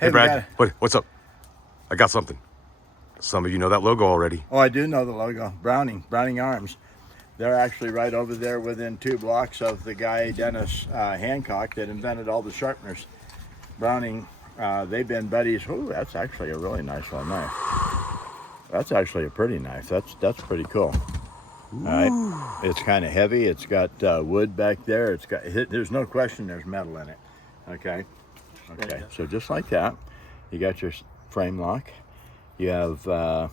Hey, Brad. Brad. What's up? I got something. Some of you know that logo already. Oh, I do know the logo. Browning Arms. They're actually right over there within 2 blocks of the guy, Dennis Hancock, that invented all the sharpeners. Browning, they've been buddies. Oh, that's actually a really nice one knife. That's actually a pretty knife. That's pretty cool. All right. It's kind of heavy. It's got wood back there. There's no question there's metal in it. Okay. Okay. So just like that, you got your frame lock. You have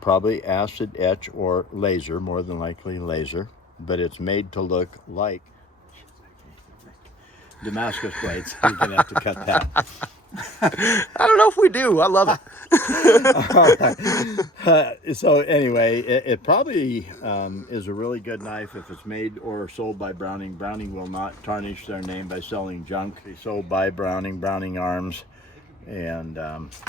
probably acid etch or laser, more than likely laser, but it's made to look like Damascus blades. You're gonna have to cut that. I don't know if we do. I love it. So anyway, it probably is a really good knife if it's made or sold by Browning. Browning will not tarnish their name by selling junk. It's sold by Browning Arms. And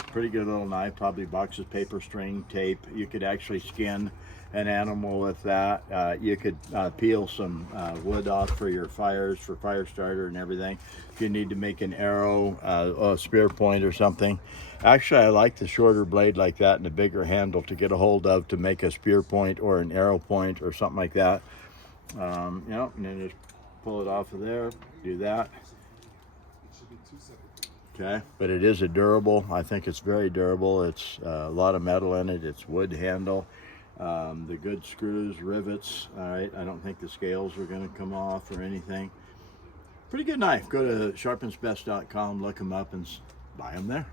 pretty good little knife, probably boxes, paper, string, tape. You could actually skin an animal with that. You could peel some wood off for your fires, for fire starter and everything. If you need to make an arrow, a spear point or something. Actually, I like the shorter blade like that and a bigger handle to get a hold of to make a spear point or an arrow point or something like that. And then just pull it off of there, do that. Okay, but it is a durable. I think it's very durable. It's a lot of metal in it. It's wood handle. The good screws, rivets. All right, I don't think the scales are going to come off or anything. Pretty good knife. Go to sharpensbest.com, look them up, and buy them there.